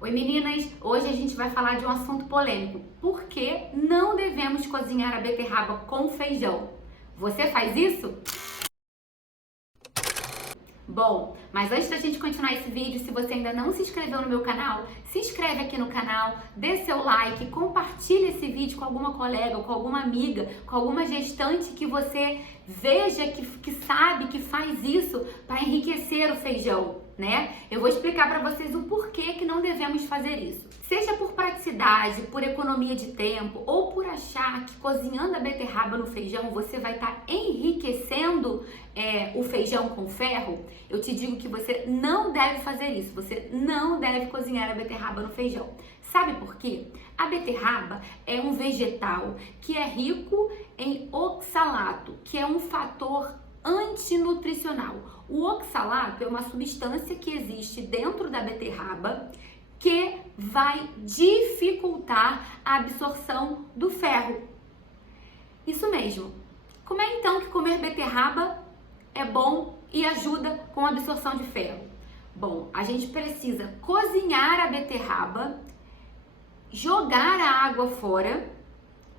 Oi meninas, hoje a gente vai falar de um assunto polêmico. Por que não devemos cozinhar a beterraba com feijão? Você faz isso? Bom, mas antes da gente continuar esse vídeo, se você ainda não se inscreveu no meu canal, se inscreve aqui no canal, dê seu like, compartilhe esse vídeo com alguma colega, com alguma amiga, com alguma gestante que você veja, que sabe, que faz isso para enriquecer o feijão, né? Eu vou explicar para vocês o porquê que não devemos fazer isso. Seja por praticidade, por economia de tempo ou por achar que cozinhando a beterraba no feijão você vai estar enriquecendo o feijão com ferro, eu te digo que você não deve fazer isso. Você não deve cozinhar a beterraba no feijão. Sabe por quê? A beterraba é um vegetal que é rico em oxalato, que é um fator antinutricional. O oxalato é uma substância que existe dentro da beterraba que vai dificultar a absorção do ferro. Isso mesmo. Como é então que comer beterraba é bom e ajuda com a absorção de ferro? Bom, a gente precisa cozinhar a beterraba, jogar a água fora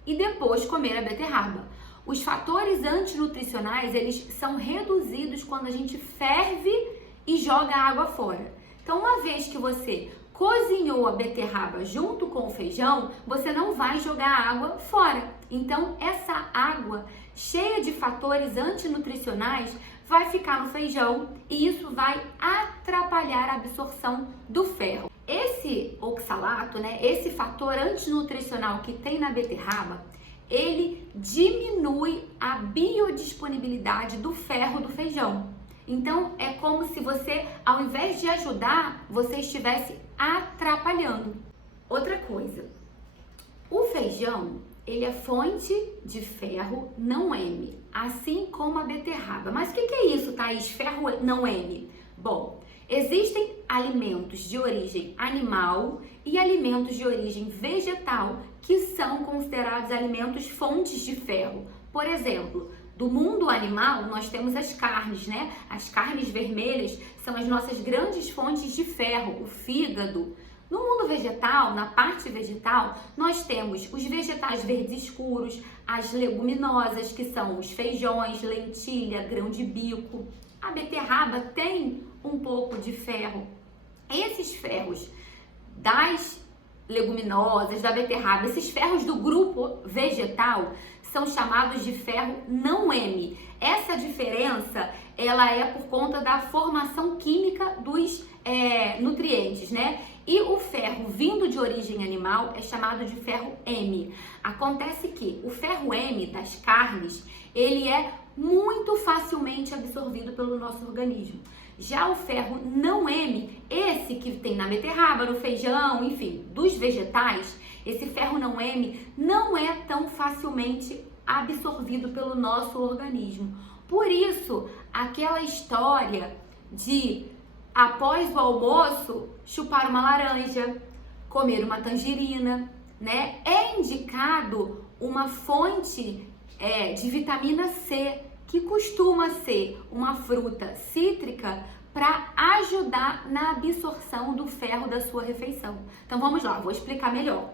e depois comer a beterraba. Os fatores antinutricionais, eles são reduzidos quando a gente ferve e joga a água fora. Então, uma vez que você cozinhou a beterraba junto com o feijão, você não vai jogar a água fora. Então, essa água cheia de fatores antinutricionais vai ficar no feijão e isso vai atrapalhar a absorção do ferro. Esse oxalato, né, esse fator antinutricional que tem na beterraba, ele diminui a biodisponibilidade do ferro do feijão. Então, é como se você, ao invés de ajudar, você estivesse atrapalhando. Outra coisa, o feijão, ele é fonte de ferro não M, assim como a beterraba. Mas o que é isso, Thaís? Ferro não M? Bom, existem alimentos de origem animal e alimentos de origem vegetal que são considerados alimentos fontes de ferro. Por exemplo, do mundo animal, nós temos as carnes, né? As carnes vermelhas são as nossas grandes fontes de ferro, o fígado. No mundo vegetal, na parte vegetal, nós temos os vegetais verdes escuros, as leguminosas, que são os feijões, lentilha, grão de bico. A beterraba tem um pouco de ferro. Esses ferros das leguminosas, da beterraba, esses ferros do grupo vegetal são chamados de ferro não M. Essa diferença, ela é por conta da formação química dos nutrientes, né? E o ferro vindo de origem animal é chamado de ferro M. Acontece que o ferro M das carnes, ele é muito facilmente absorvido pelo nosso organismo. Já o ferro não M, esse que tem na beterraba, no feijão, enfim, dos vegetais, esse ferro não M não é tão facilmente absorvido pelo nosso organismo. Por isso, aquela história de após o almoço chupar uma laranja, comer uma tangerina, né? É indicado uma fonte de vitamina C, que costuma ser uma fruta cítrica, para ajudar na absorção do ferro da sua refeição. Então vamos lá, vou explicar melhor.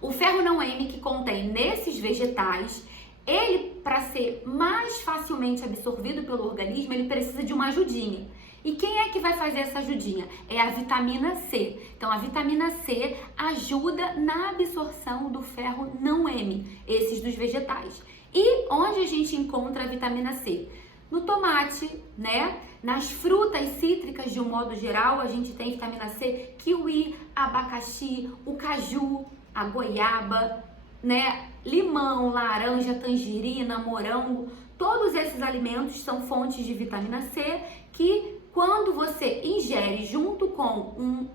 O ferro não M que contém nesses vegetais, ele, para ser mais facilmente absorvido pelo organismo, ele precisa de uma ajudinha. E quem é que vai fazer essa ajudinha? É a vitamina C. Então, a vitamina C ajuda na absorção do ferro não M, esses dos vegetais. E onde a gente encontra a vitamina C? No tomate, né? Nas frutas cítricas, de um modo geral, a gente tem vitamina C, kiwi, abacaxi, o caju, a goiaba, né? Limão, laranja, tangerina, morango. Todos esses alimentos são fontes de vitamina C que, quando você ingere junto com um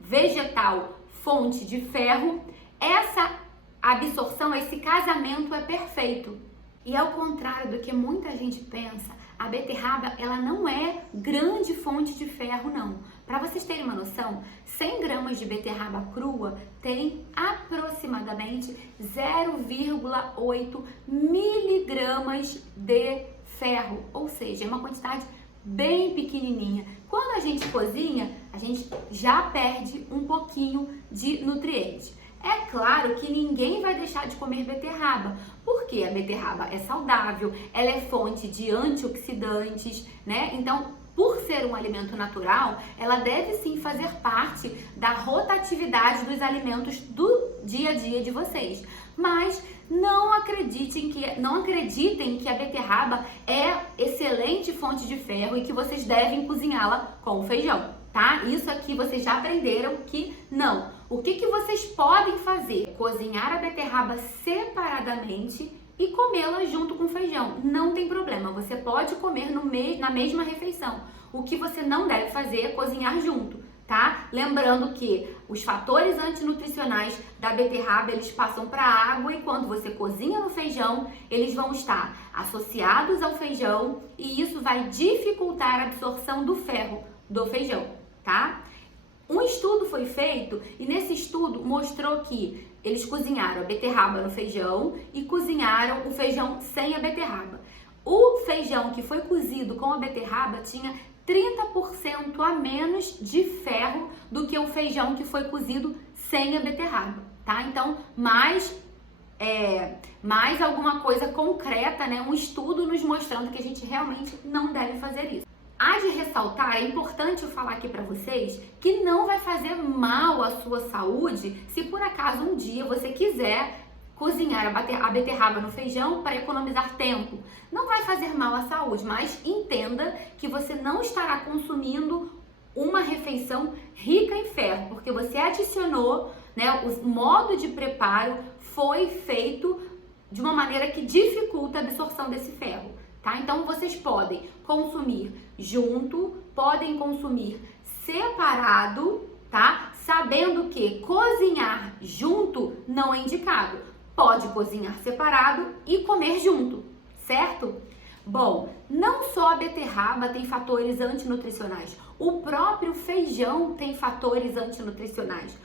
vegetal fonte de ferro, essa absorção, esse casamento é perfeito. E ao contrário do que muita gente pensa, a beterraba, ela não é grande fonte de ferro, não. Para vocês terem uma noção, 100 gramas de beterraba crua tem aproximadamente 0,8 miligramas de ferro, ou seja, é uma quantidade bem pequenininha. Quando a gente cozinha, a gente já perde um pouquinho de nutrientes. É claro que ninguém vai deixar de comer beterraba, porque a beterraba é saudável, ela é fonte de antioxidantes, né? Então, por ser um alimento natural, ela deve sim fazer parte da rotatividade dos alimentos do dia a dia de vocês. Mas não acreditem que a beterraba é excelente fonte de ferro e que vocês devem cozinhá-la com feijão, tá? Isso aqui vocês já aprenderam que não. O que vocês podem fazer? Cozinhar a beterraba separadamente e comê-la junto com feijão. Não tem problema, você pode comer na mesma refeição. O que você não deve fazer é cozinhar junto, tá? Lembrando que os fatores antinutricionais da beterraba, eles passam para a água e quando você cozinha no feijão, eles vão estar associados ao feijão e isso vai dificultar a absorção do ferro do feijão, tá? Um estudo foi feito e nesse estudo mostrou que eles cozinharam a beterraba no feijão e cozinharam o feijão sem a beterraba. O feijão que foi cozido com a beterraba tinha 30% a menos de ferro do que o feijão que foi cozido sem a beterraba, tá? Então, mais alguma coisa concreta, né? Um estudo nos mostrando que a gente realmente não deve fazer isso. Há de ressaltar, é importante eu falar aqui para vocês, que não vai fazer mal à sua saúde se por acaso um dia você quiser cozinhar a beterraba no feijão para economizar tempo. Não vai fazer mal à saúde, mas entenda que você não estará consumindo uma refeição rica em ferro, porque você adicionou, né, o modo de preparo foi feito de uma maneira que dificulta a absorção desse ferro, tá? Então vocês podem consumir junto, podem consumir separado, tá? Sabendo que cozinhar junto não é indicado. Pode cozinhar separado e comer junto, certo? Bom, não só a beterraba tem fatores antinutricionais, o próprio feijão tem fatores antinutricionais.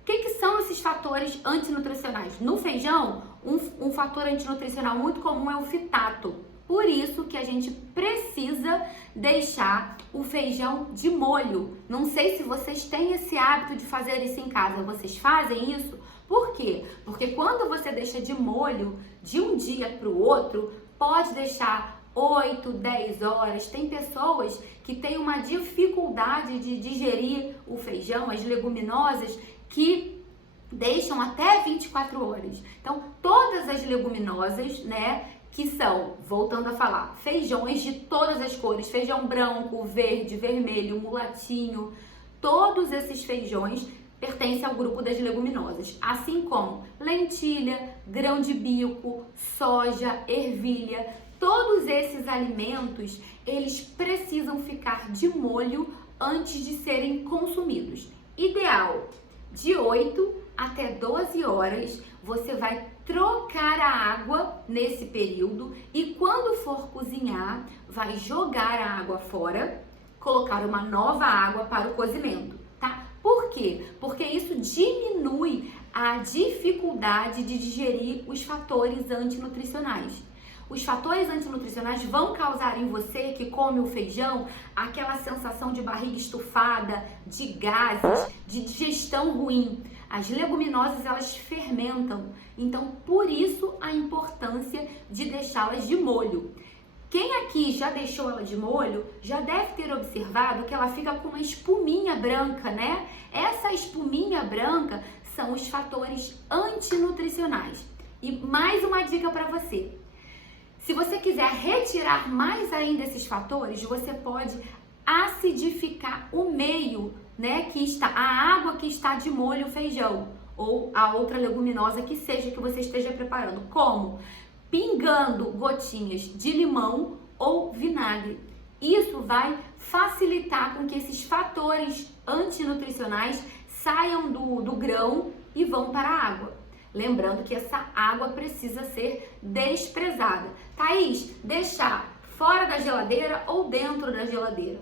O que são esses fatores antinutricionais? No feijão, um fator antinutricional muito comum é o fitato. Por isso que a gente precisa deixar o feijão de molho. Não sei se vocês têm esse hábito de fazer isso em casa. Vocês fazem isso? Por quê? Porque quando você deixa de molho de um dia para o outro, pode deixar 8, 10 horas. Tem pessoas que têm uma dificuldade de digerir o feijão, as leguminosas, que deixam até 24 horas. Então, todas as leguminosas, né, que são, voltando a falar, feijões de todas as cores, feijão branco, verde, vermelho, mulatinho, todos esses feijões pertencem ao grupo das leguminosas, assim como lentilha, grão de bico, soja, ervilha, todos esses alimentos, eles precisam ficar de molho antes de serem consumidos. Ideal, de 8 até 12 horas, você vai trocar a água nesse período e quando for cozinhar, vai jogar a água fora, colocar uma nova água para o cozimento, tá? Por quê? Porque isso diminui a dificuldade de digerir os fatores antinutricionais. Os fatores antinutricionais vão causar em você que come o feijão aquela sensação de barriga estufada, de gases, de digestão ruim. As leguminosas, elas fermentam, então por isso a importância de deixá-las de molho. Quem aqui já deixou ela de molho, já deve ter observado que ela fica com uma espuminha branca, né? Essa espuminha branca são os fatores antinutricionais. E mais uma dica para você. Se você quiser retirar mais ainda esses fatores, você pode acidificar o meio, né, a água que está de molho o feijão ou a outra leguminosa que seja que você esteja preparando. Como? Pingando gotinhas de limão ou vinagre. Isso vai facilitar com que esses fatores antinutricionais saiam do grão e vão para a água. Lembrando que essa água precisa ser desprezada. Thaís, deixar fora da geladeira ou dentro da geladeira?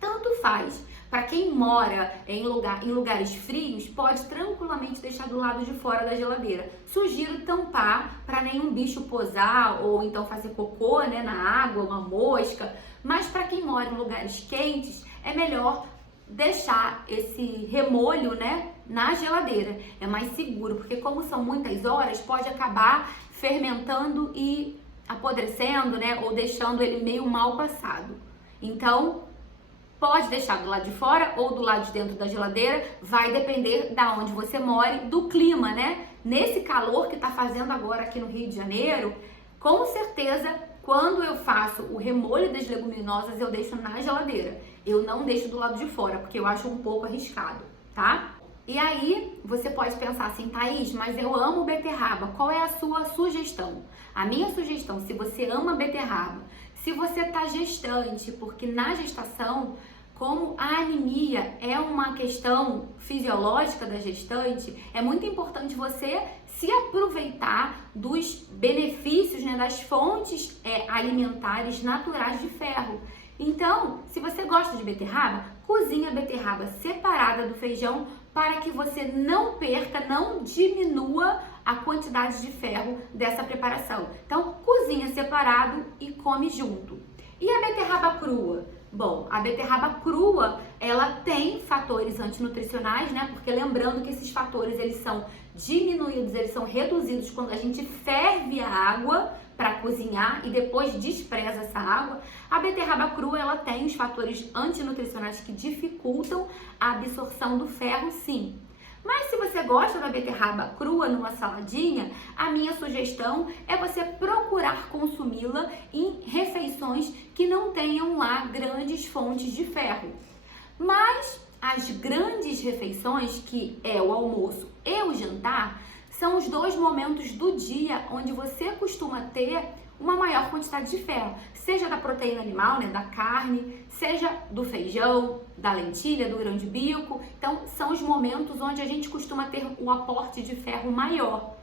Tanto faz. Para quem mora em lugares frios, pode tranquilamente deixar do lado de fora da geladeira. Sugiro tampar para nenhum bicho posar ou então fazer cocô, né, na água, uma mosca. Mas para quem mora em lugares quentes, é melhor deixar esse remolho, né, na geladeira. É mais seguro, porque como são muitas horas, pode acabar fermentando e apodrecendo, né, ou deixando ele meio mal passado. Então, pode deixar do lado de fora ou do lado de dentro da geladeira, vai depender da onde você mora, do clima, né? Nesse calor que tá fazendo agora aqui no Rio de Janeiro, com certeza, quando eu faço o remolho das leguminosas, eu deixo na geladeira. Eu não deixo do lado de fora, porque eu acho um pouco arriscado, tá? E aí, você pode pensar assim, Thaís, mas eu amo beterraba, qual é a sua sugestão? A minha sugestão, se você ama beterraba, se você tá gestante, porque na gestação, como a anemia é uma questão fisiológica da gestante, é muito importante você se aproveitar dos benefícios, né, das fontes alimentares naturais de ferro. Então, se você gosta de beterraba, cozinha a beterraba separada do feijão para que você não perca, não diminua a quantidade de ferro dessa preparação. Então, cozinha separado e come junto. E a beterraba crua? Bom, a beterraba crua, ela tem fatores antinutricionais, né? Porque lembrando que esses fatores, eles são diminuídos, eles são reduzidos quando a gente ferve a água para cozinhar e depois despreza essa água. A beterraba crua, ela tem os fatores antinutricionais que dificultam a absorção do ferro, sim. Mas se você gosta da beterraba crua numa saladinha, a minha sugestão é você procurar consumi-la em refeições que não tenham lá grandes fontes de ferro. Mas as grandes refeições, que é o almoço e o jantar, são os dois momentos do dia onde você costuma ter uma maior quantidade de ferro, seja da proteína animal, né, da carne, seja do feijão, da lentilha, do grão de bico. Então, são os momentos onde a gente costuma ter um aporte de ferro maior.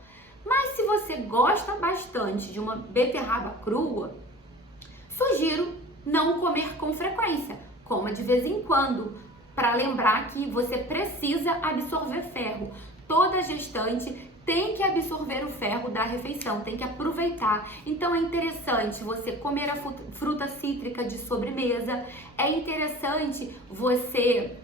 Mas se você gosta bastante de uma beterraba crua, sugiro não comer com frequência, coma de vez em quando, para lembrar que você precisa absorver ferro. Toda gestante tem que absorver o ferro da refeição, tem que aproveitar. Então é interessante você comer a fruta cítrica de sobremesa, é interessante você,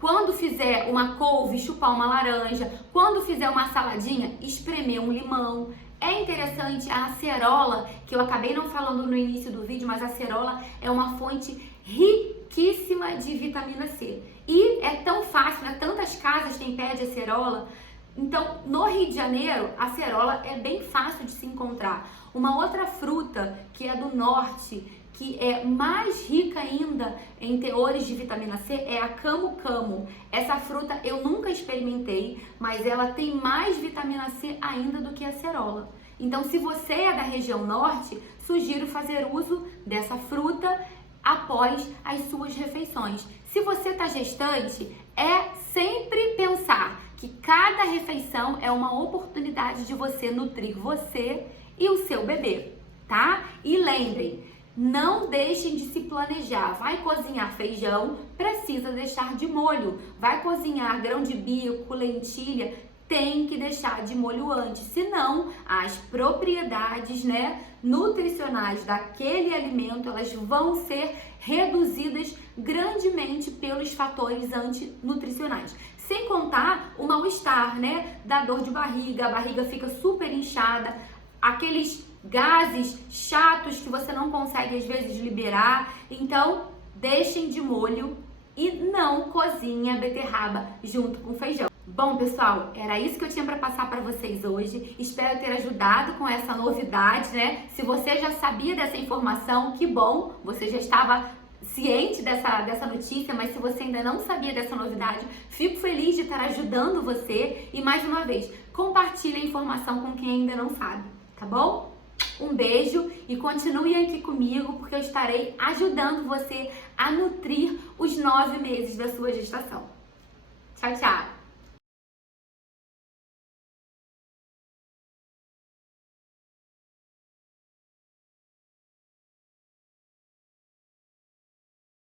quando fizer uma couve, chupar uma laranja, quando fizer uma saladinha, espremer um limão. É interessante a acerola, que eu acabei não falando no início do vídeo, mas a acerola é uma fonte riquíssima de vitamina C. E é tão fácil, né? Tantas casas têm pé de acerola. Então, no Rio de Janeiro, a acerola é bem fácil de se encontrar. Uma outra fruta que é do norte, que é mais rica ainda em teores de vitamina C, é a camu-camu. Essa fruta eu nunca experimentei, mas ela tem mais vitamina C ainda do que a acerola. Então, se você é da região norte, sugiro fazer uso dessa fruta após as suas refeições. Se você está gestante, é sempre pensar que cada refeição é uma oportunidade de você nutrir você e o seu bebê, tá? E lembrem, não deixem de se planejar. Vai cozinhar feijão, precisa deixar de molho. Vai cozinhar grão de bico, lentilha, tem que deixar de molho antes, senão as propriedades, né, nutricionais daquele alimento, elas vão ser reduzidas grandemente pelos fatores antinutricionais. Sem contar o mal-estar, né, da dor de barriga, a barriga fica super inchada, aqueles gases chatos que você não consegue às vezes liberar. Então, deixem de molho e não cozinhem a beterraba junto com feijão. Bom, pessoal, era isso que eu tinha para passar para vocês hoje. Espero ter ajudado com essa novidade, né? Se você já sabia dessa informação, que bom, você já estava ciente dessa notícia, mas se você ainda não sabia dessa novidade, fico feliz de estar ajudando você. E mais uma vez, compartilhe a informação com quem ainda não sabe, tá bom? Um beijo e continue aqui comigo, porque eu estarei ajudando você a nutrir os 9 meses da sua gestação. Tchau, tchau!